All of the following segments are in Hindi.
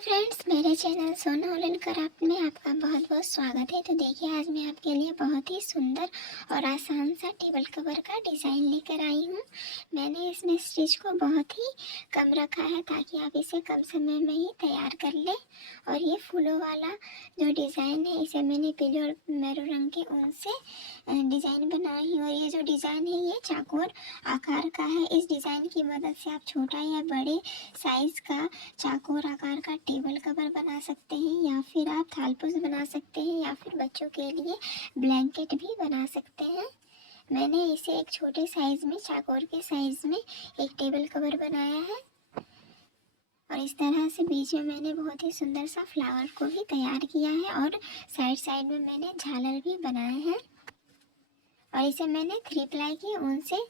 फ्रेंड्स, मेरे चैनल सोना वुलन क्राफ्ट में आपका बहुत बहुत स्वागत है। तो देखिए, आज मैं आपके लिए बहुत ही सुंदर और आसान सा टेबल कवर का डिज़ाइन लेकर आई हूँ। मैंने इसमें स्टिच को बहुत ही कम रखा है ताकि आप इसे कम समय में ही तैयार कर लें। और ये फूलों वाला जो डिज़ाइन है, इसे मैंने पीले और मैरून रंग के ऊन से डिज़ाइन बनाई है। और ये जो डिज़ाइन है, ये चाकोर आकार का है। इस डिज़ाइन की मदद से आप छोटा या बड़े साइज़ का चाकोर आकार का टेबल कवर बना सकते हैं, या फिर आप थालपोश बना सकते हैं, या फिर बच्चों के लिए ब्लैंकेट भी बना सकते हैं। मैंने इसे एक छोटे साइज़ में, चाकोर के साइज़ में एक टेबल कवर बनाया है। और इस तरह से बीच में मैंने बहुत ही सुंदर सा फ्लावर को भी तैयार किया है, और साइड साइड में मैंने झालर भी बनाए हैं। और इसे मैंने 3 प्लाई की ऊन से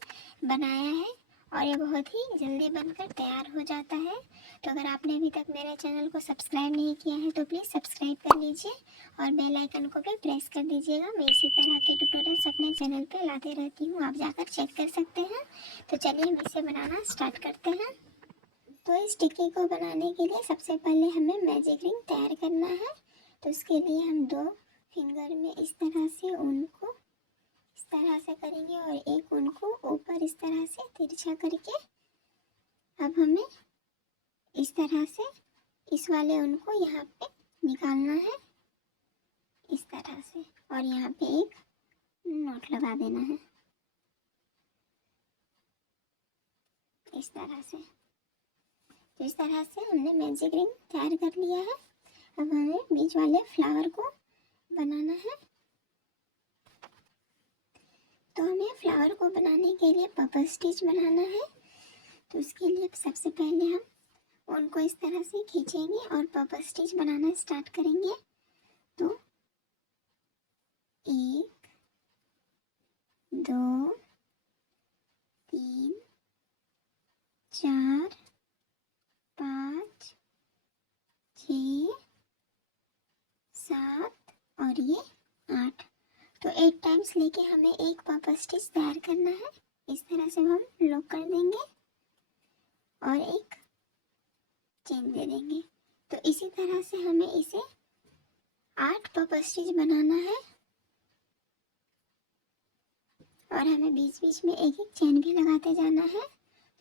बनाया है, और ये बहुत ही जल्दी बनकर तैयार हो जाता है। तो अगर आपने अभी तक मेरे चैनल को सब्सक्राइब नहीं किया है तो प्लीज़ सब्सक्राइब कर लीजिए और बेल आइकन को भी प्रेस कर दीजिएगा। मैं इसी तरह के ट्यूटोरियल्स अपने चैनल पे लाते रहती हूँ, आप जाकर चेक कर सकते हैं। तो चलिए हम इसे बनाना स्टार्ट करते हैं। तो इस टिक्की को बनाने के लिए सबसे पहले हमें मैजिक रिंग तैयार करना है। तो इसके लिए हम 2 फिंगर में इस तरह से ऊन को इस तरह से करेंगे, और एक ऊन को ऊपर इस तरह से तिरछा करके अब हमें इस तरह से इस वाले ऊन को यहाँ पे निकालना है, इस तरह से। और यहाँ पे एक नोट लगा देना है, इस तरह से। तो इस तरह से हमने मैजिक रिंग तैयार कर लिया है। अब हमें बीच वाले फ्लावर को बनाना है। तो हमें फ्लावर को बनाने के लिए पर्पल स्टिच बनाना है। तो उसके लिए सबसे पहले हम उनको इस तरह से खींचेंगे और पर्पल स्टिच बनाना स्टार्ट करेंगे। तो 1 2 3 4 5 6 7 और ये 8। तो 8 टाइम्स लेके हमें एक पर्पल स्टिच तैयार करना है। इस तरह से हम लॉक कर देंगे और एक चेन दे देंगे। तो इसी तरह से हमें इसे 8 पर्पल स्टिच बनाना है, और हमें बीच बीच में एक एक चेन भी लगाते जाना है।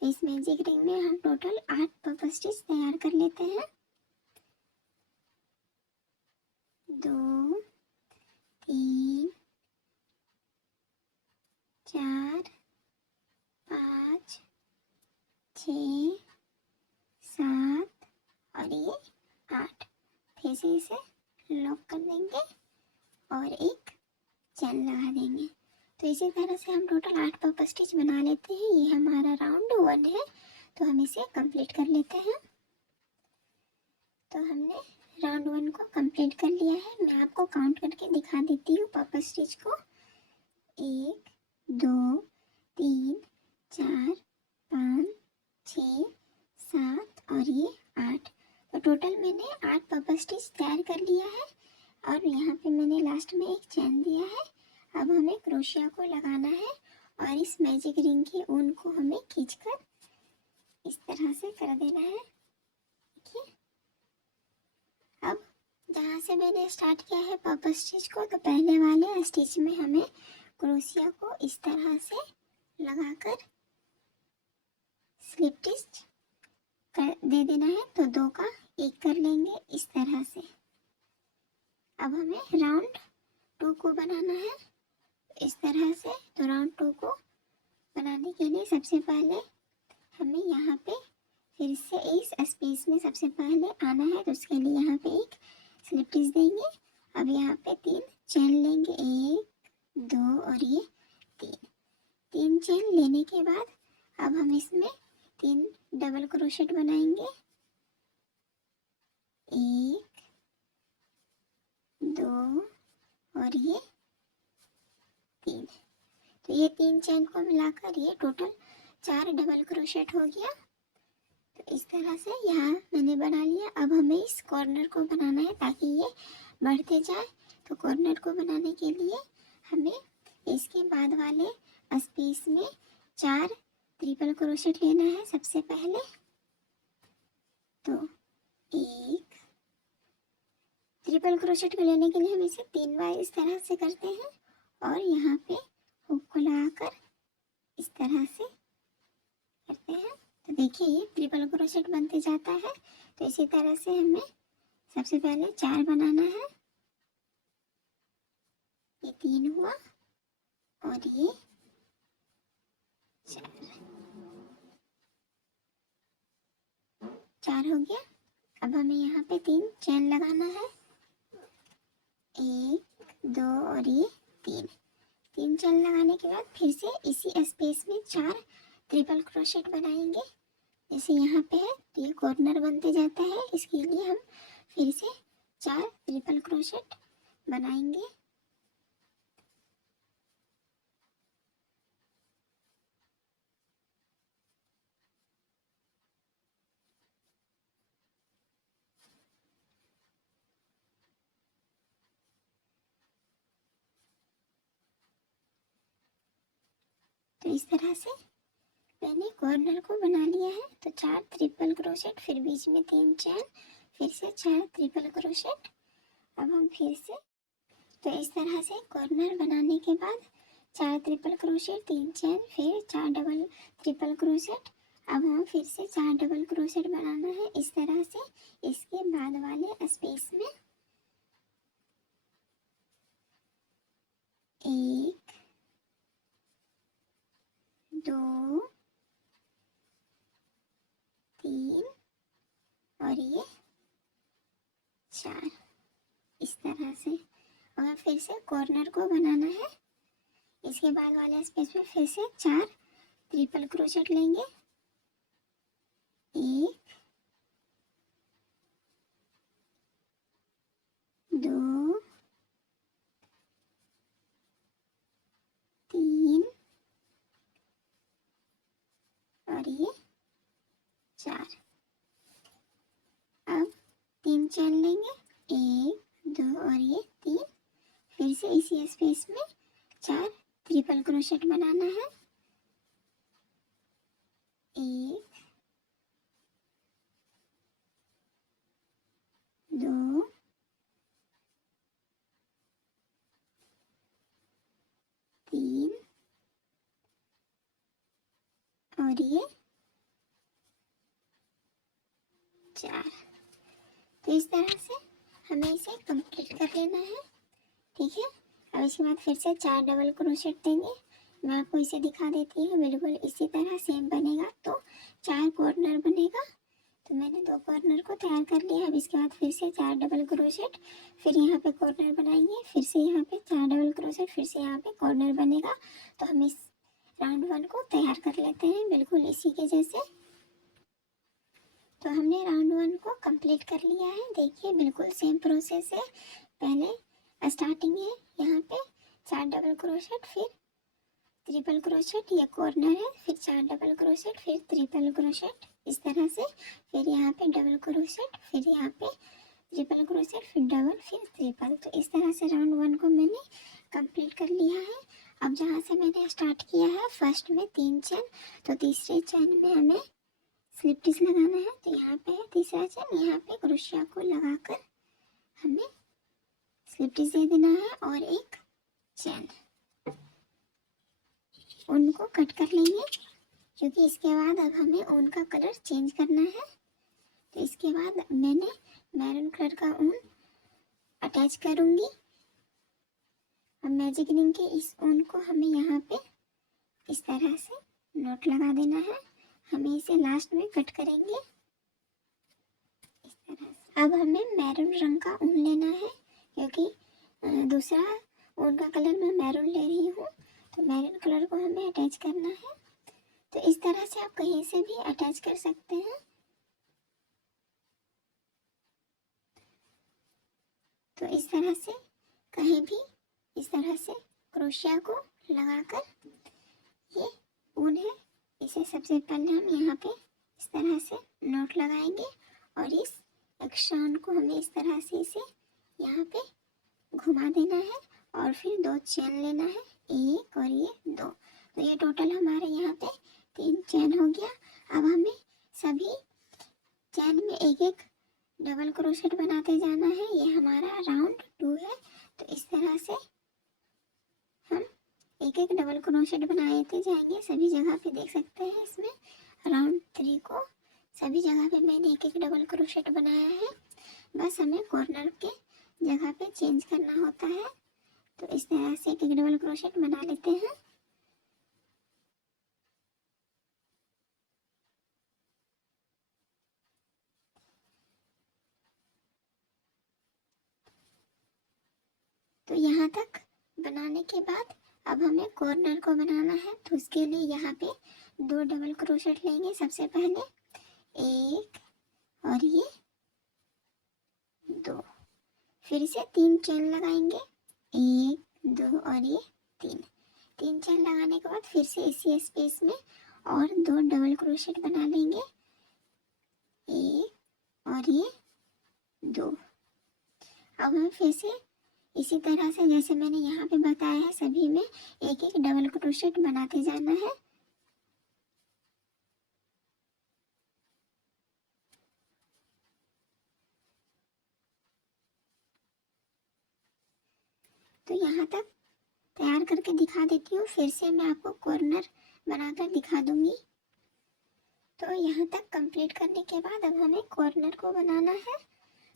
तो इस मैजिक रिंग में हम टोटल 8 पर्पल स्टिच तैयार कर लेते हैं। 2 3 4 5 6 7 और ये 8। फिर से इसे लॉक कर देंगे और एक चैन लगा देंगे। तो इसी तरह से हम टोटल 8 पर्पल स्टिच बना लेते हैं। ये हमारा राउंड 1 है, तो हम इसे कंप्लीट कर लेते हैं। तो हमने राउंड 1 को कंप्लीट कर लिया है। मैं आपको काउंट करके दिखा देती हूँ पर्पल स्टिच को। 1 2 3 4 5 6 7 और ये 8। तो टोटल मैंने 8 पर्पल स्टिच तैयार कर लिया है, और यहाँ पे मैंने लास्ट में एक चैन दिया है। अब हमें क्रोशिया को लगाना है, और इस मैजिक रिंग की ऊन को हमें खींचकर इस तरह से कर देना है। देखिए, अब जहाँ से मैंने स्टार्ट किया है पर्पल स्टिच को, तो पहले वाले स्टिच में हमें क्रोशिया को इस तरह से लगाकर स्लिप स्टिच कर दे देना है। तो 2 का 1 कर लेंगे इस तरह से। अब हमें राउंड 2 को बनाना है इस तरह से। तो राउंड 2 को बनाने के लिए सबसे पहले हमें यहाँ पे फिर से इस स्पेस में सबसे पहले आना है। तो उसके लिए यहाँ पे एक स्लिप स्टिच देंगे। अब यहाँ पे 3 चेन लेंगे, 1 2 और ये 3 चेन लेने के बाद अब हम इसमें 3 डबल क्रोशेट बनाएंगे। 1 2 और ये 3। तो ये 3 चेन को मिलाकर ये टोटल 4 डबल क्रोशेट हो गया। तो इस तरह से यहाँ मैंने बना लिया। अब हमें इस कॉर्नर को बनाना है ताकि ये बढ़ते जाए। तो कॉर्नर को बनाने के लिए हमें इसके बाद वाले स्पेस में 4 ट्रिपल क्रोशेट लेना है सबसे पहले। तो 1 ट्रिपल क्रोशेट को लेने के लिए हम इसे 3 बार इस तरह से करते हैं और यहाँ पे हुक को लगाकर इस तरह से करते हैं। तो देखिए ये ट्रिपल क्रोशेट बनते जाता है। तो इसी तरह से हमें सबसे पहले 4 बनाना है। ये 3 हुआ और ये 4 हो गया। अब हमें यहाँ पे 3 चेन लगाना है, 1 2 और ये 3 चेन लगाने के बाद फिर से इसी स्पेस में 4 ट्रिपल क्रोशेट बनाएंगे। जैसे यहाँ पे है तो ये कॉर्नर बनते जाता है, इसके लिए हम फिर से 4 ट्रिपल क्रोशेट बनाएंगे। तो इस तरह से मैंने कॉर्नर को बना लिया है। तो 4 ट्रिपल क्रोशेट, फिर बीच में 3 चेन, फिर से 4 ट्रिपल क्रोशेट। अब हम फिर से तो इस तरह से कॉर्नर बनाने के बाद 4 ट्रिपल क्रोशेट, 3 चेन, फिर 4 डबल ट्रिपल क्रोशेट। अब हम फिर से 4 डबल क्रोशेट बनाना है इस तरह से। इसके बाद वाले स्पेस में 1 2 3 और ये 4 इस तरह से। और फिर से कॉर्नर को बनाना है। इसके बाद वाले स्पेस में फिर से 4 ट्रिपल क्रोशेट लेंगे, 1 2 3 और ये 4। अब 3 चेन लेंगे, 1 2 और ये 3। फिर से इसी स्पेस में 4 ट्रिपल क्रोशेट बनाना है, 1 2 3 और ये 4। तो इस तरह से हमें इसे कंप्लीट कर लेना है, ठीक है। अब इसके बाद फिर से 4 डबल क्रोशेट देंगे। मैं आपको इसे दिखा देती हूँ, बिल्कुल इसी तरह सेम बनेगा। तो 4 कॉर्नर बनेगा। तो मैंने 2 कॉर्नर को तैयार कर लिया। अब इसके बाद फिर से 4 डबल क्रोशेट, फिर यहाँ पे कॉर्नर बनाएंगे, फिर से यहाँ पे 4 डबल क्रोशेट, फिर से यहाँ पे कॉर्नर बनेगा। तो हम इस राउंड 1 को तैयार कर लेते हैं बिल्कुल इसी के जैसे। तो हमने राउंड 1 को कंप्लीट कर लिया है। देखिए बिल्कुल सेम प्रोसेस है। पहले स्टार्टिंग है, यहाँ पे 4 डबल क्रोशेट, फिर ट्रिपल क्रोशेट, ये कॉर्नर है, फिर 4 डबल क्रोशेट, फिर ट्रिपल क्रोशेट इस तरह से, फिर यहाँ पे डबल क्रोशेट, फिर यहाँ पे ट्रिपल क्रोशेट, फिर डबल, फिर ट्रिपल। तो इस तरह से राउंड 1 को मैंने कंप्लीट कर लिया है। अब जहाँ से मैंने स्टार्ट किया है फर्स्ट में 3 चेन, तो तीसरे चेन में हमें स्लिप स्टिच लगाना है। तो यहाँ पे है तीसरा चेन, यहाँ पे क्रोशिया को लगाकर हमें स्लिप स्टिच दे देना है और एक चेन। ऊन को कट कर लेंगे क्योंकि इसके बाद अब हमें ऊन का कलर चेंज करना है। तो इसके बाद मैंने मैरून कलर का ऊन अटैच करूँगी। अब मैजिक रिंग के इस ऊन को हमें यहाँ पे इस तरह से नोट लगा देना है। हमें इसे लास्ट में कट करेंगे इस तरह से। अब हमें मैरून रंग का ऊन लेना है क्योंकि दूसरा ऊन का कलर मैं मैरून ले रही हूँ। तो मैरून कलर को हमें अटैच करना है। तो इस तरह से आप कहीं से भी अटैच कर सकते हैं। तो इस तरह से कहीं भी इस तरह से क्रोशिया को लगाकर, ये ऊन है, इसे सबसे पहले हम यहाँ पे इस तरह से नोट लगाएंगे और इस एक्स्ट्रा ऊन को हमें इस तरह से इसे यहाँ पे घुमा देना है और फिर 2 चेन लेना है, 1 और ये 2। तो ये टोटल हमारे यहाँ पे 3 चेन हो गया। अब हमें सभी चैन में एक एक डबल क्रोशेट बनाते जाना है। ये हमारा राउंड 2 है। तो इस तरह से हम एक एक डबल क्रोशेट बनाते जाएंगे। सभी जगह पे देख सकते हैं इसमें राउंड 3 को सभी जगह पे मैंने एक एक डबल क्रोशेट बनाया है। बस हमें कॉर्नर के जगह पे चेंज करना होता है। तो इस तरह से एक एक डबल क्रोशेट बना लेते हैं। तो यहाँ तक बनाने के बाद अब हमें कॉर्नर को बनाना है। तो उसके लिए यहाँ पे 2 डबल क्रोशेट लेंगे। सबसे पहले एक और ये 2, फिर से 3 चेन लगाएंगे, 1 2 और ये 3 चेन लगाने के बाद फिर से इसी स्पेस में और 2 डबल क्रोशेट बना लेंगे, 1 और ये 2। अब हमें फिर से इसी तरह से जैसे मैंने यहाँ पे बताया है सभी में एक एक डबल क्रोशेट बनाते जाना है। तो यहाँ तक तैयार करके दिखा देती हूँ, फिर से मैं आपको कॉर्नर बनाकर दिखा दूंगी। तो यहाँ तक कंप्लीट करने के बाद अब हमें कॉर्नर को बनाना है।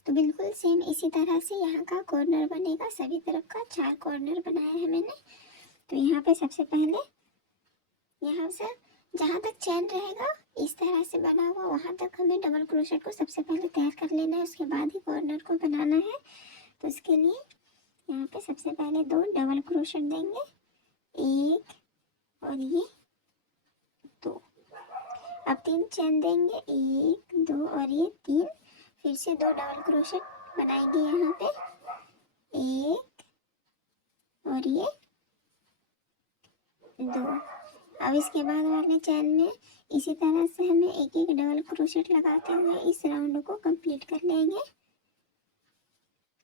तो बिल्कुल सेम इसी तरह से यहाँ का कॉर्नर बनेगा। सभी तरफ का 4 कॉर्नर बनाया है मैंने। तो यहाँ पे सबसे पहले यहाँ से जहाँ तक चैन रहेगा इस तरह से बना हुआ वहाँ तक हमें डबल क्रोशेट को सबसे पहले तैयार कर लेना है, उसके बाद ही कॉर्नर को बनाना है। तो इसके लिए यहाँ पे सबसे पहले 2 डबल क्रोशेट देंगे, 1 और ये 2। अब 3 चेन देंगे, 1 2 और ये 3, फिर से 2 डबल क्रोशेट बनाएंगे यहाँ पे, 1 और ये 2। अब इसके बाद वाले चैन में इसी तरह से हमें एक एक डबल क्रोशेट लगाते हुए इस राउंड को कंप्लीट कर लेंगे।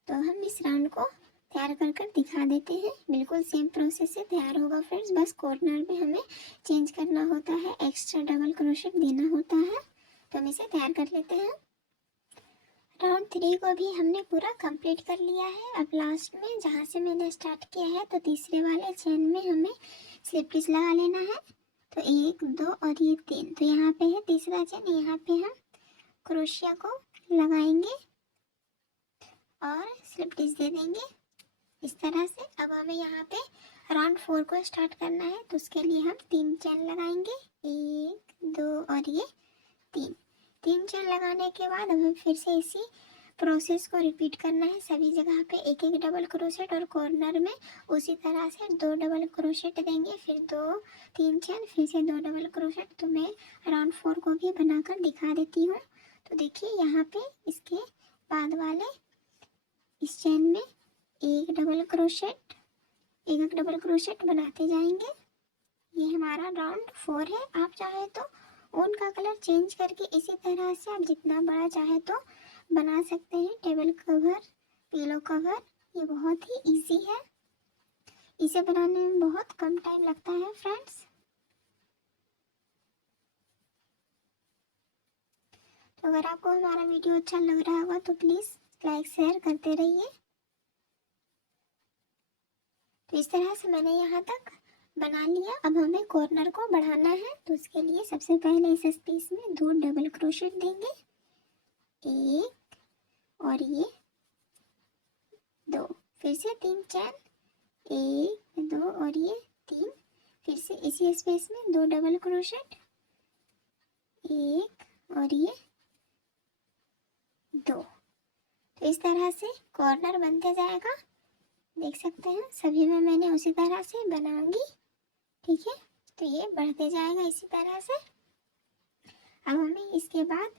तो हम इस राउंड को तैयार कर कर दिखा देते हैं। बिल्कुल सेम प्रोसेस से तैयार होगा फ्रेंड्स, बस कॉर्नर में हमें चेंज करना होता है, एक्स्ट्रा डबल क्रोशेट देना होता है। तो हम इसे तैयार कर लेते हैं। राउंड 3 को भी हमने पूरा कंप्लीट कर लिया है। अब लास्ट में जहाँ से मैंने स्टार्ट किया है तो तीसरे वाले चेन में हमें स्लिप स्टिच लगा लेना है। तो 1 2 और ये 3, तो यहाँ पे है तीसरा चेन, यहाँ पे हम क्रोशिया को लगाएंगे और स्लिप स्टिच दे देंगे इस तरह से। अब हमें यहाँ पे राउंड 4 को स्टार्ट करना है। तो उसके लिए हम 3 चेन लगाएंगे, 1 2 और ये 3 चेन लगाने के बाद हमें फिर से इसी प्रोसेस को रिपीट करना है। सभी जगह पे एक एक डबल क्रोशेट और कॉर्नर में उसी तरह से 2 डबल क्रोशेट देंगे, फिर 2 3 चेन, फिर से 2 डबल क्रोशेट। तो मैं राउंड 4 को भी बनाकर दिखा देती हूँ। तो देखिए यहाँ पे इसके बाद वाले इस चेन में एक डबल क्रोशेट, एक डबल क्रोशेट बनाते जाएंगे। ये हमारा राउंड 4 है। आप चाहे तो ऊन का कलर चेंज करके इसी तरह से आप जितना बड़ा चाहे तो बना सकते हैं। टेबल कवर, पिलो कवर, ये बहुत ही इजी है। इसे बनाने में बहुत कम टाइम लगता है फ्रेंड्स। तो अगर आपको हमारा वीडियो अच्छा लग रहा होगा तो प्लीज़ लाइक शेयर करते रहिए। तो इस तरह से मैंने यहाँ तक बना लिया। अब हमें कॉर्नर को बढ़ाना है। तो उसके लिए सबसे पहले इस स्पेस में 2 डबल क्रोशेट देंगे, 1 और ये 2, फिर से 3 चेन, 1 2 और ये 3, फिर से इसी स्पेस में 2 डबल क्रोशेट, 1 और ये 2। तो इस तरह से कॉर्नर बनते जाएगा। देख सकते हैं सभी में मैंने उसी तरह से बनाऊंगी, ठीक है। तो ये बढ़ते जाएगा इसी तरह से। अब हमें इसके बाद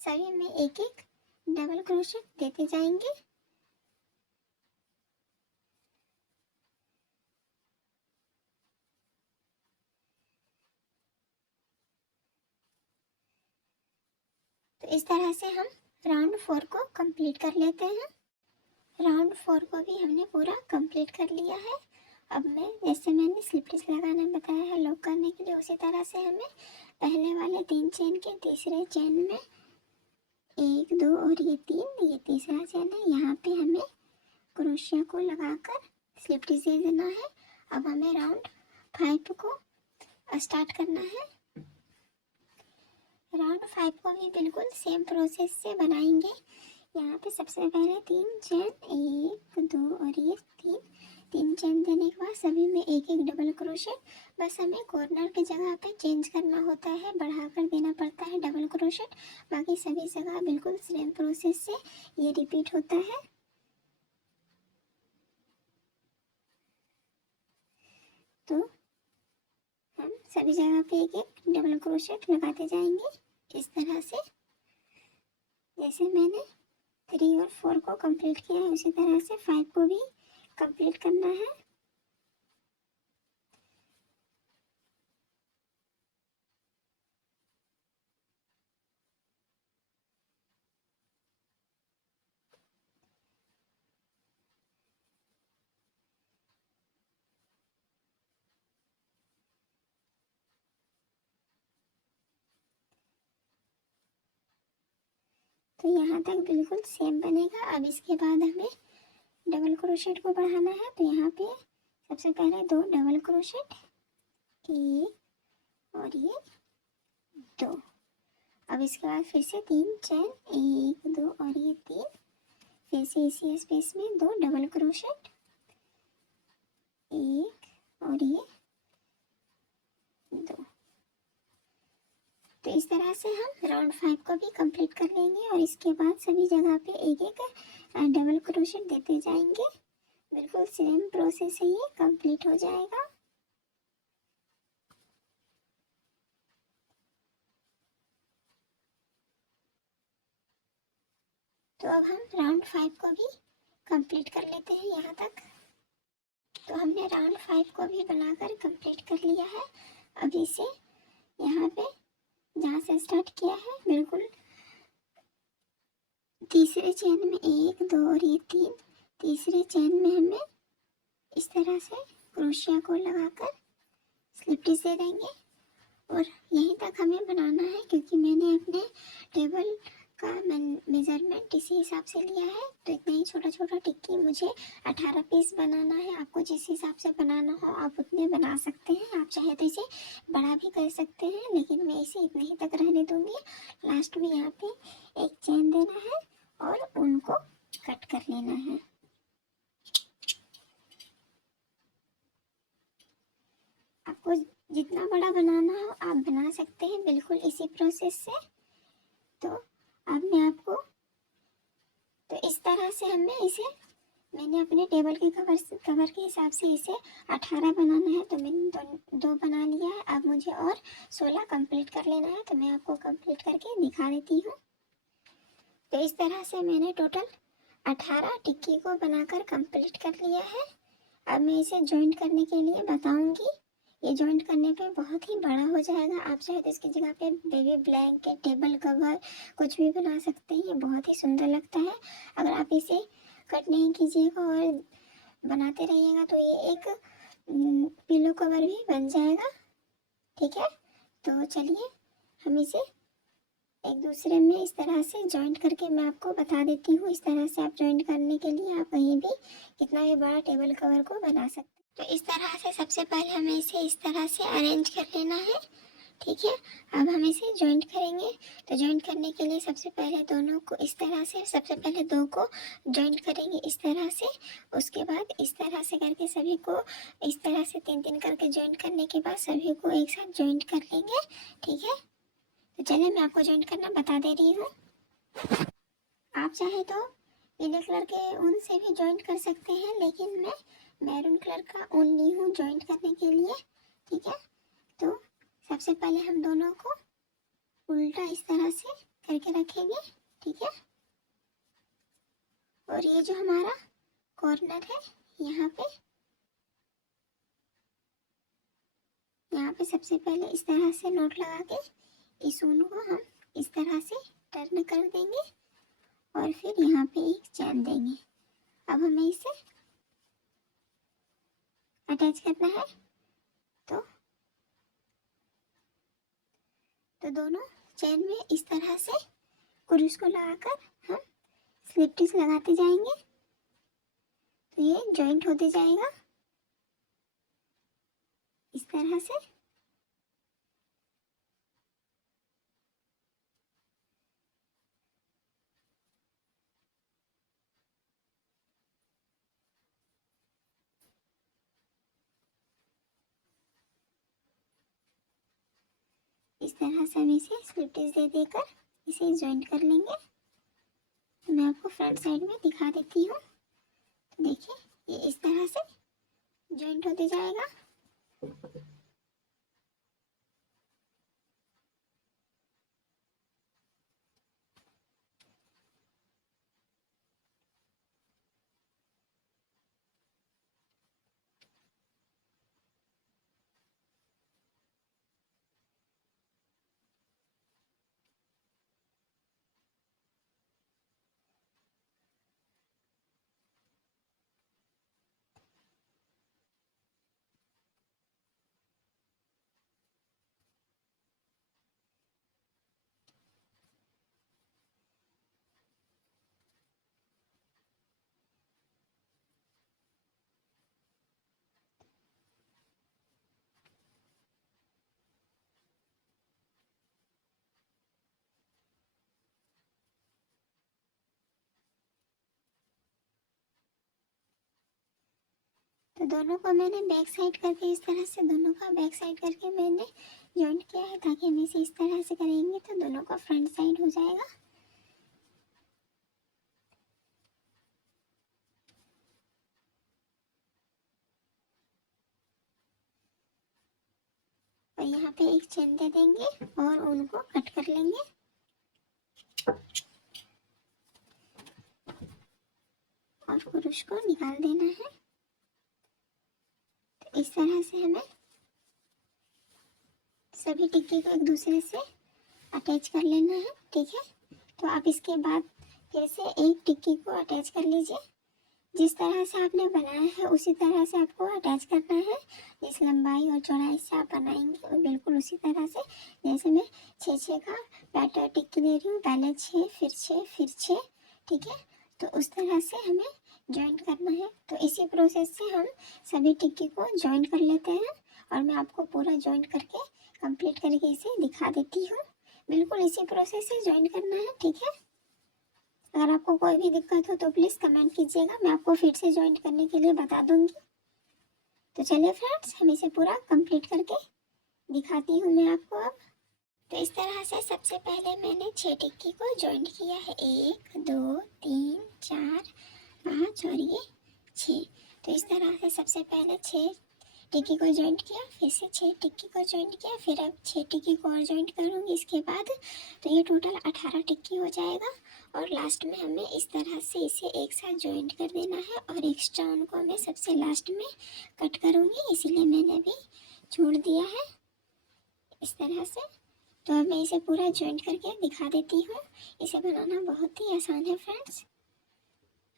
सभी में एक एक डबल क्रोशेट देते जाएंगे। तो इस तरह से हम राउंड 4 को कंप्लीट कर लेते हैं। राउंड 4 को भी हमने पूरा कंप्लीट कर लिया है। अब मैं जैसे मैंने स्लिप स्टिच लगाना बताया है लॉक करने के लिए, उसी तरह से हमें पहले वाले 3 चेन के तीसरे चेन में 1 2 और ये 3, ये तीसरा चेन है। यहाँ पे हमें क्रोशिया को लगाकर स्लिप डिजाइन देना है। अब हमें राउंड 5 को स्टार्ट करना है। राउंड 5 को भी बिल्कुल सेम प्रोसेस से बनाएंगे। यहाँ पे सबसे पहले 3 चेन, 1 2 और ये 3 चेन देने के बाद सभी में एक एक डबल क्रोशेट। बस हमें कॉर्नर की जगह पे चेंज करना होता है, बढ़ाकर देना पड़ता है डबल क्रोशेट। बाकी सभी जगह बिल्कुल सेम प्रोसेस से ये रिपीट होता है। तो हम सभी जगह पे एक एक डबल क्रोशेट लगाते जाएंगे इस तरह से। जैसे मैंने 3 और 4 को कंप्लीट किया है, उसी तरह से 5 को भी कंप्लीट करना है। तो यहाँ तक बिल्कुल सेम बनेगा। अब इसके बाद हमें डबल क्रोशेट को बढ़ाना है। तो यहाँ पे सबसे पहले 2 डबल क्रोशेट, 1 और ये 2। अब इसके बाद फिर से 3 चेन, 1 2 और ये 3। फिर से इसी स्पेस में 2 डबल क्रोशेट, 1 और ये 2। तो इस तरह से हम राउंड 5 को भी कंप्लीट कर लेंगे और इसके बाद सभी जगह पे एक एक डबल क्रोशेट देते जाएंगे। बिल्कुल सेम प्रोसेस है, ये कंप्लीट हो जाएगा। तो अब हम राउंड 5 को भी कंप्लीट कर लेते हैं यहाँ तक। तो हमने राउंड 5 को भी बनाकर कंप्लीट कर लिया है। अब इसे यहाँ पे जहाँ से स्टार्ट किया है बिल्कुल तीसरे चेन में 1 2 और ये 3, तीसरे चेन में हमें इस तरह से क्रोशिया को लगाकर स्लिप स्टिच दे देंगे। और यहीं तक हमें बनाना है, क्योंकि मैंने अपने टेबल का मेजरमेंट इसी हिसाब से लिया है। तो इतना ही छोटा छोटा टिक्की मुझे 18 पीस बनाना है। आपको जिस हिसाब से बनाना हो आप उतने बना सकते हैं। आप चाहे तो इसे बड़ा भी कर सकते हैं, लेकिन मैं इसे इतने ही तक रहने दूंगी। लास्ट में यहाँ पे एक चेन देना है और उनको कट कर लेना है। आपको जितना बड़ा बनाना हो आप बना सकते हैं बिल्कुल इसी प्रोसेस से। तो अब मैं आपको, तो इस तरह से हमें इसे, मैंने अपने टेबल के कवर के हिसाब से इसे 18 बनाना है। तो मैंने दो बना लिया है। अब मुझे और 16 कंप्लीट कर लेना है। तो मैं आपको कंप्लीट करके दिखा देती हूँ। तो इस तरह से मैंने टोटल 18 टिक्की को बनाकर कंप्लीट कर लिया है। अब मैं इसे जॉइंट करने के लिए बताऊंगी। ये जॉइंट करने पे बहुत ही बड़ा हो जाएगा। आप चाहे तो इसकी जगह पे बेबी ब्लैंकेट, टेबल कवर कुछ भी बना सकते हैं। ये बहुत ही सुंदर लगता है। अगर आप इसे कट नहीं कीजिएगा और बनाते रहिएगा तो ये एक पिलो कवर भी बन जाएगा। ठीक है, तो चलिए हम इसे एक दूसरे में इस तरह से जॉइंट करके मैं आपको बता देती हूँ। इस तरह से आप जॉइंट करने के लिए आप कहीं भी कितना भी बड़ा टेबल कवर को बना सकते हैं। तो इस तरह से सबसे पहले हमें इसे इस तरह से अरेंज कर लेना है। ठीक है, अब हम इसे जॉइंट करेंगे। तो जॉइंट करने के लिए सबसे पहले दोनों को इस तरह से, सबसे पहले 2 को जॉइंट करेंगे इस तरह से। उसके बाद इस तरह से करके सभी को इस तरह से 3-3 करके जॉइंट करने के बाद सभी को एक साथ जॉइंट कर लेंगे। ठीक है, तो चलिए मैं आपको जॉइंट करना बता दे रही हूँ। आप चाहे तो पीले कलर के ऊन से भी जॉइंट कर सकते हैं, लेकिन मैं मैरून कलर का ऊन ली हूँ जॉइंट करने के लिए। ठीक है, तो सबसे पहले हम दोनों को उल्टा इस तरह से करके रखेंगे। ठीक है, और ये जो हमारा कॉर्नर है यहाँ पे सबसे पहले इस तरह से नोट लगा के इस ऊन को हम इस तरह से टर्न कर देंगे और फिर यहाँ पे एक चैन देंगे। अब हमें इसे अटैच करना है। तो दोनों चैन में इस तरह से क्रूस को लगाकर हम स्लिप स्टिच लगाते जाएंगे तो ये जॉइंट होते जाएगा इस तरह से। इस तरह से हम इसे स्लिप स्टिच दे देकर इसे जॉइंट कर लेंगे। तो मैं आपको फ्रंट साइड में दिखा देती हूँ। तो देखिए ये इस तरह से जॉइंट होते जाएगा। तो दोनों को मैंने बैक साइड करके इस तरह से दोनों का बैक साइड करके मैंने जॉइंट किया है, ताकि हम इसे इस तरह से करेंगे तो दोनों का फ्रंट साइड हो जाएगा। और यहाँ पे एक चेन दे देंगे और उनको कट कर लेंगे। और क्रूस को निकाल देना है। तो इस तरह से हमें सभी टिक्की को एक दूसरे से अटैच कर लेना है, ठीक है। तो आप इसके बाद फिर से एक टिक्की को अटैच कर लीजिए। जिस तरह से आपने बनाया है उसी तरह से आपको अटैच करना है। जिस लंबाई और चौड़ाई से आप बनाएंगे वो बिल्कुल उसी तरह से, जैसे मैं 6 का बैटर टिक्की दे रही हूँ, पहले 6 फिर 6 फिर 6, ठीक है। तो उस तरह से हमें जॉइंट करना है। तो इसी प्रोसेस से हम सभी टिक्की को जॉइंट कर लेते हैं और मैं आपको पूरा जॉइंट करके कंप्लीट करके इसे दिखा देती हूँ। बिल्कुल इसी प्रोसेस से जॉइंट करना है, ठीक है। अगर आपको कोई भी दिक्कत हो तो प्लीज़ कमेंट कीजिएगा, मैं आपको फिर से ज्वाइन करने के लिए बता दूंगी। तो चलिए फ्रेंड्स, हम इसे पूरा कंप्लीट करके दिखाती हूँ मैं आपको अब। तो इस तरह से सबसे पहले मैंने 6 टिक्की को ज्वाइंट किया है, 1 2 3 4 5 और ये 6। तो इस तरह से सबसे पहले 6 टिक्की को ज्वाइंट किया, फिर से 6 टिक्की को ज्वाइंट किया, फिर अब 6 टिक्की को और ज्वाइंट करूँगी इसके बाद। तो ये टोटल 18 टिक्की हो जाएगा। और लास्ट में हमें इस तरह से इसे एक साथ ज्वाइंट कर देना है और एक्स्ट्रा उनको मैं सबसे लास्ट में कट करूँगी, इसीलिए मैंने भी छोड़ दिया है इस तरह से। तो अब मैं इसे पूरा ज्वाइंट करके दिखा देती हूँ। इसे बनाना बहुत ही आसान है फ्रेंड्स।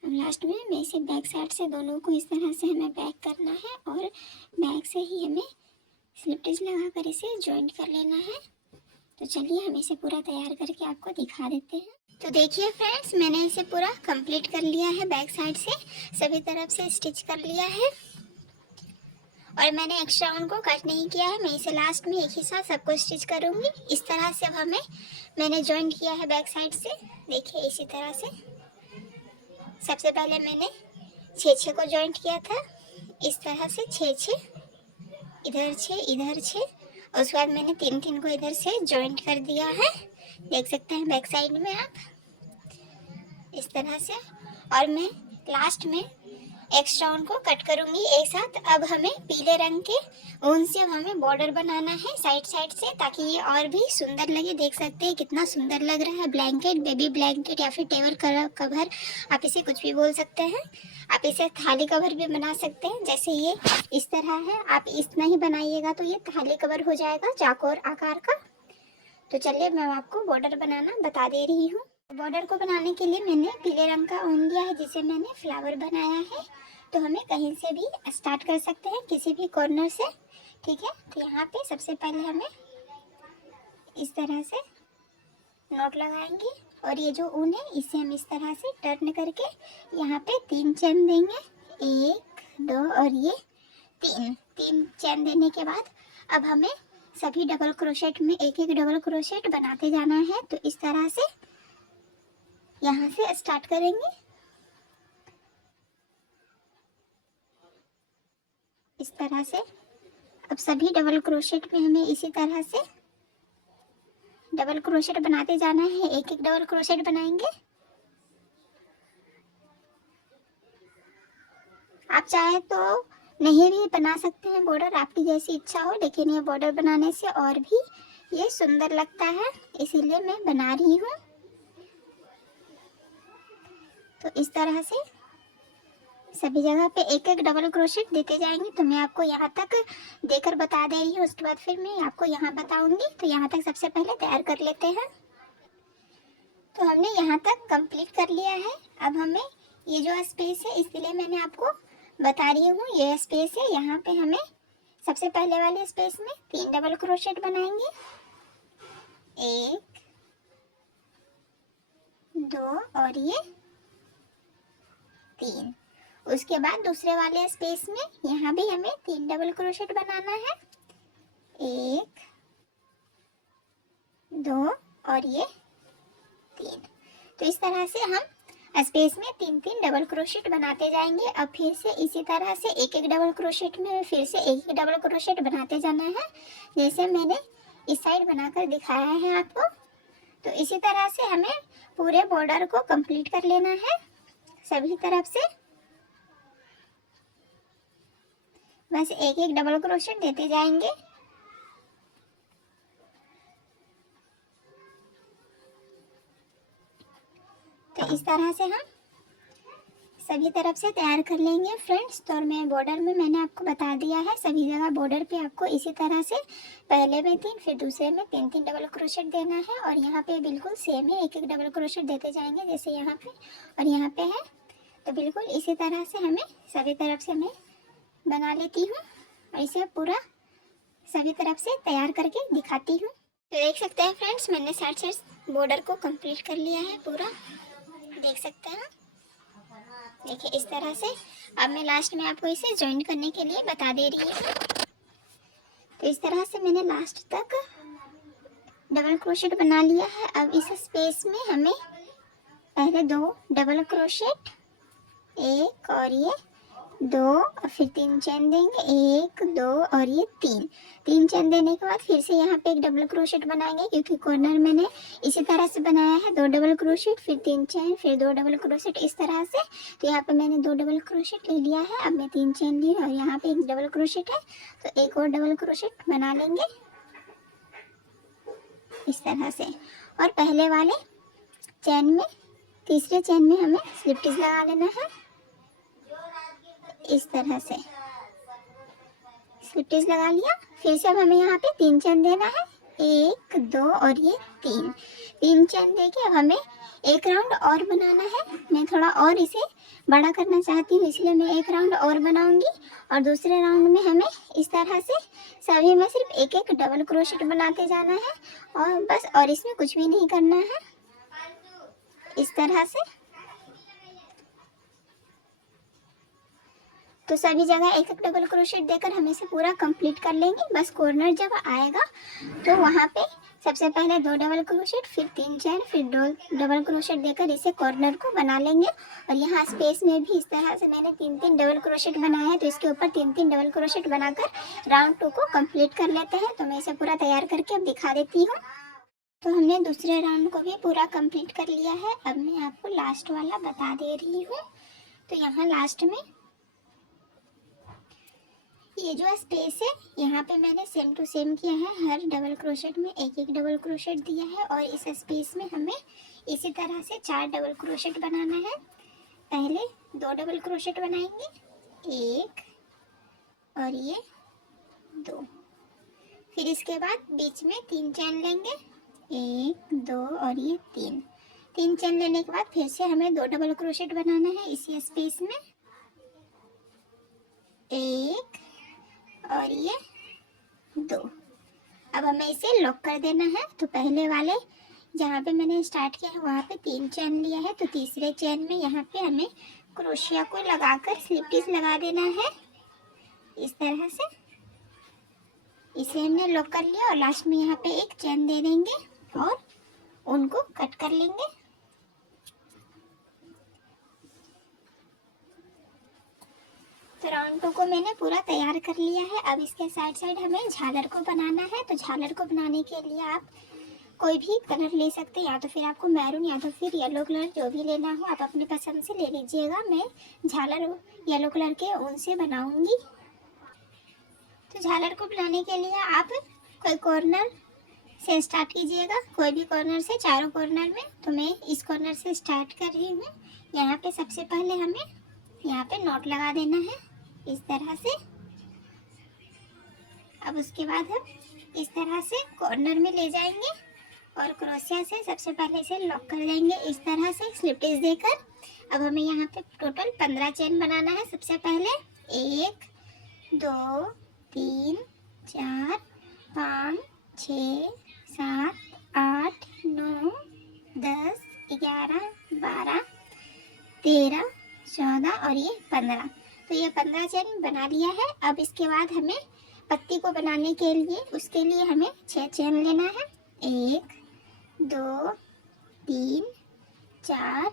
अब लास्ट में मैं इसे बैक साइड से दोनों को इस तरह से हमें बैक करना है और बैक से ही हमें स्लिप स्टिच लगा कर इसे ज्वाइंट कर लेना है। तो चलिए हम इसे पूरा तैयार करके आपको दिखा देते हैं। तो देखिए फ्रेंड्स, मैंने इसे पूरा कंप्लीट कर लिया है, बैक साइड से सभी तरफ से स्टिच कर लिया है और मैंने एक्स्ट्रा उनको कट नहीं किया है। मैं इसे लास्ट में एक ही साथ सबको स्टिच करूँगी। इस तरह से अब मैंने ज्वाइंट किया है बैक साइड से। देखिए इसी तरह से सबसे पहले मैंने 6 को ज्वाइंट किया था, इस तरह से 6 इधर 6 इधर 6, और उसके बाद मैंने 3 को इधर से ज्वाइंट कर दिया है, देख सकते हैं बैक साइड में आप इस तरह से। और मैं लास्ट में एक्स्ट्रा उनको कट करूंगी एक साथ। अब हमें पीले रंग के ऊन से अब हमें बॉर्डर बनाना है साइड साइड से, ताकि ये और भी सुंदर लगे। देख सकते हैं कितना सुंदर लग रहा है। ब्लैंकेट, बेबी ब्लैंकेट या फिर टेबल कवर, आप इसे कुछ भी बोल सकते हैं। आप इसे थाली कवर भी बना सकते हैं। जैसे ये इस तरह है, आप इतना ही बनाइएगा तो ये थाली कवर हो जाएगा चौकोर आकार का। तो चलिए मैं आपको बॉर्डर बनाना बता दे रही हूँ। बॉर्डर को बनाने के लिए मैंने पीले रंग का ऊन लिया है, जिसे मैंने फ्लावर बनाया है। तो हमें कहीं से भी स्टार्ट कर सकते हैं, किसी भी कॉर्नर से, ठीक है। तो यहाँ पे सबसे पहले हमें इस तरह से नॉट लगाएंगे और ये जो ऊन है इसे हम इस तरह से टर्न करके यहाँ पे 3 चेन देंगे, 1 2 और ये 3 चेन देने के बाद अब हमें सभी डबल क्रोशेट में एक एक डबल क्रोशेट बनाते जाना है। तो इस तरह से यहाँ से स्टार्ट करेंगे, इस तरह से। अब सभी डबल क्रोशेट में हमें इसी तरह से डबल क्रोशेट बनाते जाना है, एक एक डबल क्रोशेट बनाएंगे। आप चाहे तो नहीं भी बना सकते हैं बॉर्डर, आपकी जैसी इच्छा हो, लेकिन ये बॉर्डर बनाने से और भी ये सुंदर लगता है, इसीलिए मैं बना रही हूँ। तो इस तरह से सभी जगह पे एक एक डबल क्रोशेट देते जाएंगे। तो मैं आपको यहाँ तक देकर बता दे रही हूँ, उसके बाद फिर मैं आपको यहाँ बताऊंगी। तो यहाँ तक सबसे पहले तैयार कर लेते हैं। तो हमने यहाँ तक कंप्लीट कर लिया है। अब हमें ये जो स्पेस है, इसलिए मैंने आपको बता रही हूँ, ये स्पेस है, यहाँ पे हमें सबसे पहले वाले स्पेस में 3 डबल क्रोशेट बनाएंगे, 1 2 और ये 3। उसके बाद दूसरे वाले स्पेस में यहाँ भी हमें 3 डबल क्रोशेट बनाना है, 1 2 और ये 3। तो इस तरह से हम स्पेस में 3 डबल क्रोशेट बनाते जाएंगे। अब फिर से इसी तरह से एक एक डबल क्रोशेट में फिर से एक एक डबल क्रोशेट बनाते जाना है, जैसे मैंने इस साइड बनाकर दिखाया है आपको। तो इसी तरह से हमें पूरे बॉर्डर को कंप्लीट कर लेना है सभी तरफ से। बस एक एक डबल क्रोशेट देते जाएंगे। तो इस तरह से हम सभी तरफ से तैयार कर लेंगे फ्रेंड्स। तो मैं बॉर्डर में मैंने आपको बता दिया है, सभी जगह बॉर्डर पे आपको इसी तरह से पहले में 3 फिर दूसरे में 3 डबल क्रोशेट देना है। और यहाँ पे बिल्कुल सेम है, एक एक डबल क्रोशेट देते जाएंगे जैसे यहाँ पे और यहाँ पे है। तो बिल्कुल इसी तरह से हमें सभी तरफ से मैं बना लेती हूँ और इसे पूरा सभी तरफ से तैयार करके दिखाती हूँ। तो देख सकते हैं फ्रेंड्स, मैंने साइड बॉर्डर को कंप्लीट कर लिया है पूरा, देख सकते हैं। देखिए इस तरह से। अब मैं लास्ट में आपको इसे ज्वाइन करने के लिए बता दे रही हूँ। तो इस तरह से मैंने लास्ट तक डबल क्रोशेट बना लिया है। अब इस स्पेस में हमें पहले 2 डबल क्रोशेट, 1 और ये 2 और फिर 3 चेन देंगे, 1 2 और ये 3 चेन देने के बाद फिर से यहाँ पे एक डबल क्रोशेट बनाएंगे, क्योंकि कॉर्नर मैंने इसी तरह से बनाया है। 2 डबल क्रोशेट फिर 3 चेन फिर 2 डबल क्रोशेट इस तरह से। तो यहाँ पे मैंने 2 डबल क्रोशेट ले लिया है। अब मैं 3 चेन ली और यहाँ पे एक डबल क्रोशेट है, तो एक और डबल क्रोशेट बना लेंगे इस तरह से। और पहले वाले चेन में, तीसरे चेन में हमें स्लिप स्टिच लगा लेना है इस तरह से। स्लिप स्टिच लगा लिया। फिर से अब हमें यहाँ पे 3 चेन देना है, 1 2 और ये 3 चेन देके अब हमें एक राउंड और बनाना है। मैं थोड़ा और इसे बड़ा करना चाहती हूँ, इसलिए मैं एक राउंड और बनाऊंगी। और दूसरे राउंड में हमें इस तरह से सभी में सिर्फ एक एक डबल क्रोशेट बनाते जाना है और बस, और इसमें कुछ भी नहीं करना है इस तरह से। तो सभी जगह एक एक डबल क्रोशेट देकर हम इसे पूरा कंप्लीट कर लेंगे। बस कॉर्नर जब आएगा तो वहाँ पे सबसे पहले 2 डबल क्रोशेट फिर 3 चेन फिर 2 डबल क्रोशेट देकर इसे कॉर्नर को बना लेंगे। और यहाँ स्पेस में भी इस तरह से मैंने 3 डबल क्रोशेट बनाया है, तो इसके ऊपर 3 डबल क्रोशेट बनाकर राउंड 2 को कंप्लीट कर लेते हैं। तो मैं इसे पूरा तैयार करके अब दिखा देती हूँ। तो हमने दूसरे राउंड को भी पूरा कंप्लीट कर लिया है। अब मैं आपको लास्ट वाला बता दे रही हूँ। तो यहाँ लास्ट में ये जो स्पेस है, यहाँ पे मैंने सेम टू सेम किया है, हर डबल क्रोशेट में एक एक डबल क्रोशेट दिया है। और इस स्पेस में हमें इसी तरह से 4 डबल क्रोशेट बनाना है। पहले 2 डबल क्रोशेट बनाएंगे, 1 और ये 2। फिर इसके बाद बीच में 3 चेन लेंगे, 1 2 और ये 3 चेन लेने के बाद फिर से हमें 2 डबल क्रोशेट बनाना है इसी स्पेस में, 1 और ये 2। अब हमें इसे लॉक कर देना है। तो पहले वाले जहाँ पे मैंने स्टार्ट किया है वहाँ पे 3 चेन लिया है, तो तीसरे चेन में यहाँ पे हमें क्रोशिया को लगाकर स्लिप स्टिच लगा देना है इस तरह से। इसे हमने लॉक कर लिया और लास्ट में यहाँ पे एक चेन दे देंगे और उनको कट कर लेंगे। तो राउंड 2 को मैंने पूरा तैयार कर लिया है। अब इसके साइड साइड हमें झालर को बनाना है। तो झालर को बनाने के लिए आप कोई भी कलर ले सकते हैं, या तो फिर आपको मैरून या तो फिर येलो कलर जो भी लेना हो आप अपनी पसंद से ले लीजिएगा। मैं झालर येलो कलर के ऊन से बनाऊंगी। तो झालर को बनाने के लिए आप कोई कॉर्नर से स्टार्ट कीजिएगा, कोई भी कॉर्नर से, चारों कॉर्नर में। तो मैं इस कॉर्नर से स्टार्ट कर रही हूँ। यहाँ पे सबसे पहले हमें यहाँ पे नॉट लगा देना है इस तरह से। अब उसके बाद हम इस तरह से कॉर्नर में ले जाएंगे और क्रोशिया से सबसे पहले इसे लॉक कर देंगे इस तरह से स्लिप स्टिच देकर। अब हमें यहाँ पे टोटल 15 चेन बनाना है। सबसे पहले 1 2 3 4 5 6 7 8 9 10 11 12 13 14 और ये 15। तो ये 15 चेन बना लिया है। अब इसके बाद हमें पत्ती को बनाने के लिए, उसके लिए हमें 6 चेन लेना है। 1 2 3 4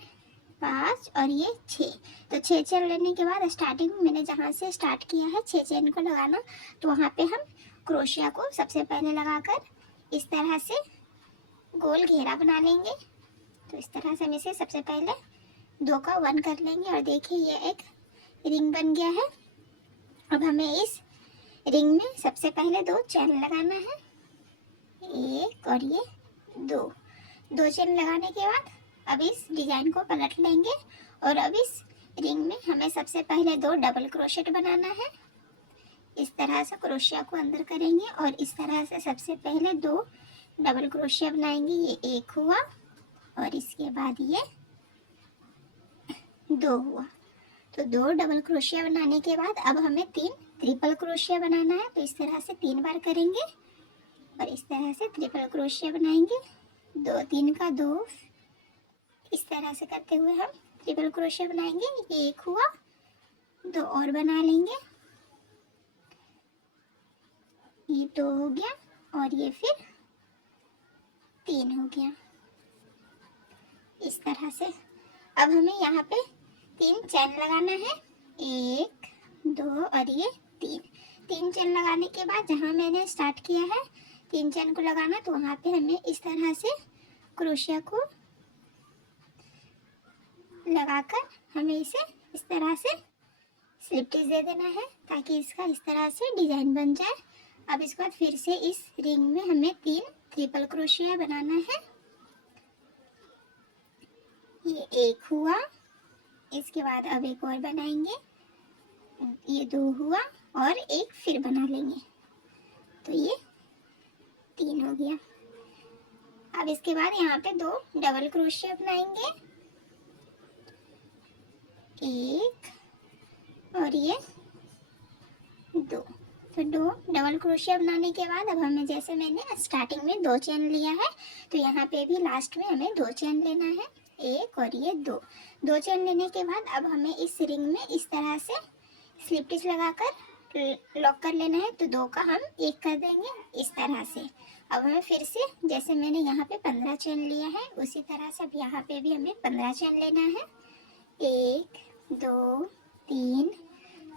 5 और ये 6। तो 6 चेन लेने के बाद स्टार्टिंग में मैंने जहाँ से स्टार्ट किया है 6 चेन को लगाना, तो वहाँ पे हम क्रोशिया को सबसे पहले लगाकर इस तरह से गोल घेरा बना लेंगे। तो इस तरह से हम इसे सबसे पहले 2 का 1 कर लेंगे और देखिए ये एक रिंग बन गया है। अब हमें इस रिंग में सबसे पहले 2 चेन लगाना है, 1 और ये 2 चेन लगाने के बाद अब इस डिजाइन को पलट लेंगे और अब इस रिंग में हमें सबसे पहले 2 डबल क्रोशेट बनाना है। इस तरह से क्रोशिया को अंदर करेंगे और इस तरह से सबसे पहले 2 डबल क्रोशिया बनाएंगे। ये 1 हुआ और इसके बाद ये 2 हुआ। तो 2 डबल क्रोशिया बनाने के बाद अब हमें 3 ट्रिपल क्रोशिया बनाना है। तो इस तरह से 3 बार करेंगे और इस तरह से ट्रिपल क्रोशिया बनाएंगे। 2 3 का 2, इस तरह से करते हुए हम ट्रिपल क्रोशिया बनाएंगे। ये 1 हुआ, 2 और बना लेंगे, ये 2 हो गया और ये फिर 3 हो गया इस तरह से। अब हमें यहाँ पे 3 चेन लगाना है, 1 2 और ये 3 चेन लगाने के बाद जहाँ मैंने स्टार्ट किया है 3 चेन को लगाना, तो वहाँ पे हमें इस तरह से क्रोशिया को लगाकर हमें इसे इस तरह से स्लिप स्टिच दे देना है ताकि इसका इस तरह से डिजाइन बन जाए। अब इसके बाद फिर से इस रिंग में हमें 3 ट्रिपल क्रोशिया बनाना है। ये 1 हुआ, इसके बाद अब एक और बनाएंगे, ये 2 हुआ और एक फिर बना लेंगे, तो ये 3 हो गया। अब इसके बाद यहाँ पे 2 डबल क्रोशिया बनाएंगे, 1 और ये 2। तो 2 डबल क्रोशिया बनाने के बाद अब हमें, जैसे मैंने स्टार्टिंग में 2 चेन लिया है, तो यहाँ पे भी लास्ट में हमें 2 चेन लेना है, 1 और ये 2 चेन लेने के बाद अब हमें इस रिंग में इस तरह से स्लिप स्टिच लगाकर लॉक कर लेना है। तो 2 का हम 1 कर देंगे इस तरह से। अब हमें फिर से, जैसे मैंने यहाँ पे 15 चेन लिया है, उसी तरह से अब यहाँ पे भी हमें 15 चेन लेना है, 1 2 3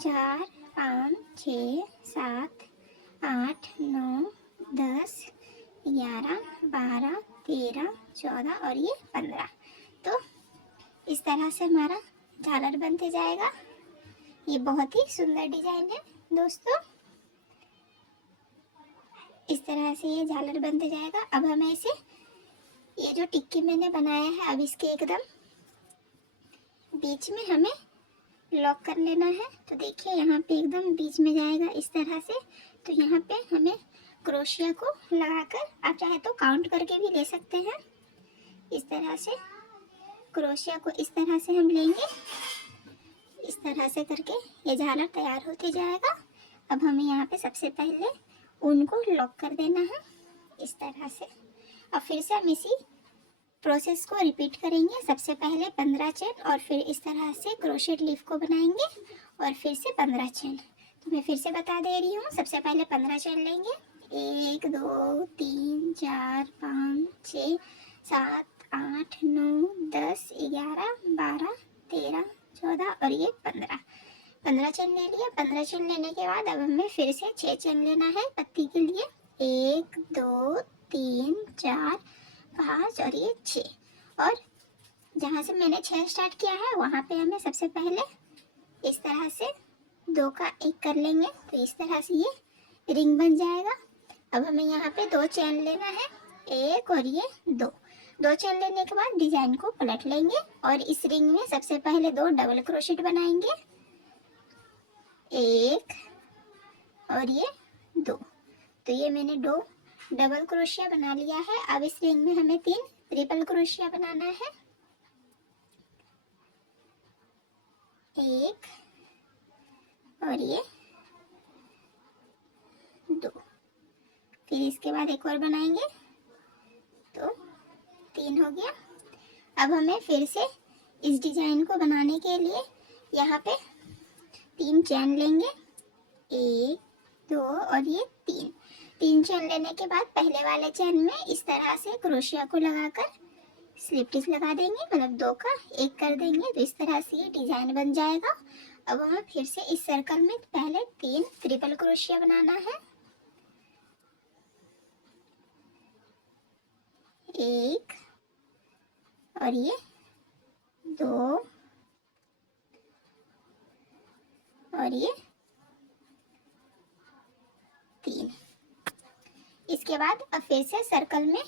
4 5 6 7 8 9 10 11 12 13 14 और ये 15। तो इस तरह से हमारा झालर बनते जाएगा। ये बहुत ही सुंदर डिजाइन है दोस्तों। इस तरह से ये झालर बनते जाएगा। अब हमें इसे, ये जो टिक्की मैंने बनाया है, अब इसके एकदम बीच में हमें लॉक कर लेना है। तो देखिए यहाँ पे एकदम बीच में जाएगा इस तरह से। तो यहाँ पे हमें क्रोशिया को लगाकर, आप चाहे तो काउंट करके भी ले सकते हैं, इस तरह से क्रोशिया को इस तरह से हम लेंगे, इस तरह से करके ये झालर तैयार होते जाएगा। अब हमें यहाँ पे सबसे पहले ऊन को लॉक कर देना है इस तरह से। अब फिर से हम इसी प्रोसेस को रिपीट करेंगे। सबसे पहले 15 चेन और फिर इस तरह से क्रोशेट लीफ को बनाएंगे और फिर से 15 चेन। तो मैं फिर से बता दे रही हूँ। सबसे पहले 15 चेन लेंगे, 1 2 3 4 5 6 7 8 9 10 11 12 13 14 और ये 15 चेन ले लिया। 15 चेन लेने के बाद अब हमें फिर से 6 चेन लेना है पत्ती के लिए। 1 2 3 4 5 और ये 6। और जहाँ से मैंने 6 स्टार्ट किया है वहाँ पे हमें सबसे पहले इस तरह से 2 का 1 कर लेंगे, तो इस तरह से ये रिंग बन जाएगा। अब हमें यहाँ पे 2 चेन लेना है, 1 और ये 2 चेन लेने के बाद डिजाइन को पलट लेंगे और इस रिंग में सबसे पहले 2 डबल क्रोशेट बनाएंगे, 1 और ये 2। तो ये मैंने 2 डबल क्रोशिया बना लिया है। अब इस रिंग में हमें 3 ट्रिपल क्रोशिया बनाना है, 1 और ये 2। फिर इसके बाद एक और बनाएंगे, तो 3 हो गया। अब हमें फिर से इस डिजाइन को बनाने के लिए यहाँ पे 3 चेन लेंगे, 1 2 और ये 3 चेन लेने के बाद पहले वाले चेन में इस तरह से क्रोशिया को लगाकर स्लिप स्टिच लगा देंगे, मतलब 2 का 1 कर देंगे, तो इस तरह से ये डिजाइन बन जाएगा। अब हमें फिर से इस सर्कल में पहले 3 ट्रिपल क्रोशिया बनाना है, 1 और ये 2 और ये 3। इसके बाद अब फिर से सर्कल में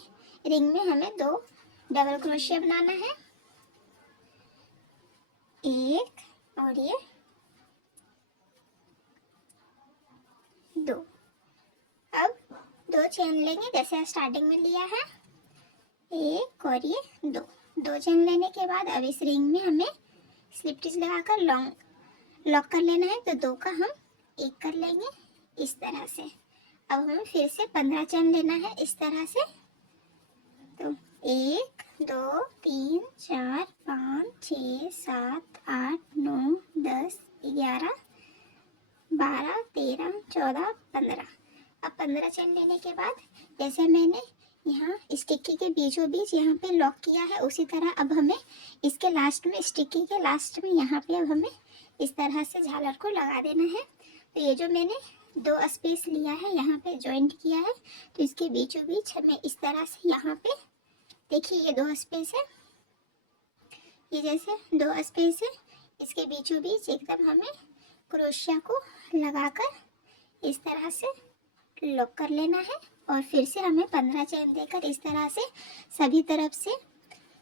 रिंग में हमें 2 डबल क्रोशिया बनाना है, 1 और ये 2। अब 2 चेन लेंगे जैसे स्टार्टिंग में लिया है, 1 और ये 2 चेन लेने के बाद अब इस रिंग में हमें स्लिप स्टिच लगाकर लॉक कर लेना है, तो 2 का हम 1 कर लेंगे इस तरह से। अब हमें फिर से 15 चेन लेना है इस तरह से, तो 1 2 3 4 5 6 7 8 9 10 11 12 13 14 15। अब 15 चेन लेने के बाद जैसे मैंने यहाँ स्टिकी के बीचों बीच यहाँ पे लॉक किया है, उसी तरह अब हमें इसके लास्ट में, स्टिकी के लास्ट में यहाँ पे अब हमें इस तरह से झालर को लगा देना है। तो ये जो मैंने 2 स्पेस लिया है यहाँ पे जॉइंट किया है, तो इसके बीचों बीच हमें इस तरह से यहाँ पे देखिए ये 2 स्पेस है, ये जैसे 2 स्पेस है, इसके बीचों बीच एकदम हमें क्रोशिया को लगाकर इस तरह से लॉक कर लेना है। और फिर से हमें 15 चेन देकर इस तरह से सभी तरफ से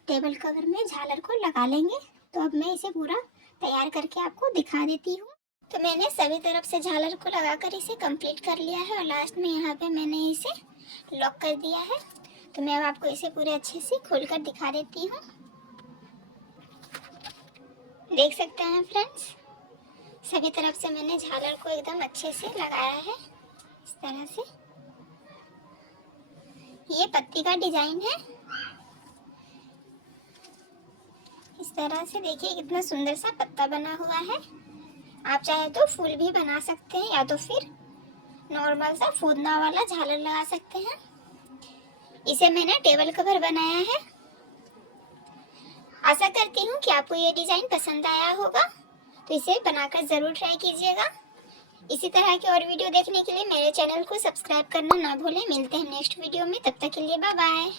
टेबल कवर में झालर को लगा लेंगे। तो अब मैं इसे पूरा तैयार करके आपको दिखा देती हूँ। तो मैंने सभी तरफ से झालर को लगाकर इसे कंप्लीट कर लिया है और लास्ट में यहाँ पे मैंने इसे लॉक कर दिया है। तो मैं अब आपको इसे पूरे अच्छे से खोलकर दिखा देती हूँ। देख सकते हैं फ्रेंड्स, सभी तरफ से मैंने झालर को एकदम अच्छे से लगाया है इस तरह से। ये पत्ती का डिजाइन है, इस तरह से देखिए कितना सुंदर सा पत्ता बना हुआ है। आप चाहे तो फूल भी बना सकते हैं या तो फिर नॉर्मल सा फूदना वाला झालर लगा सकते हैं। इसे मैंने टेबल कवर बनाया है। आशा करती हूँ कि आपको ये डिजाइन पसंद आया होगा, तो इसे बनाकर जरूर ट्राई कीजिएगा। इसी तरह की और वीडियो देखने के लिए मेरे चैनल को सब्सक्राइब करना ना भूलें। मिलते हैं नेक्स्ट वीडियो में, तब तक के लिए बाय बाय।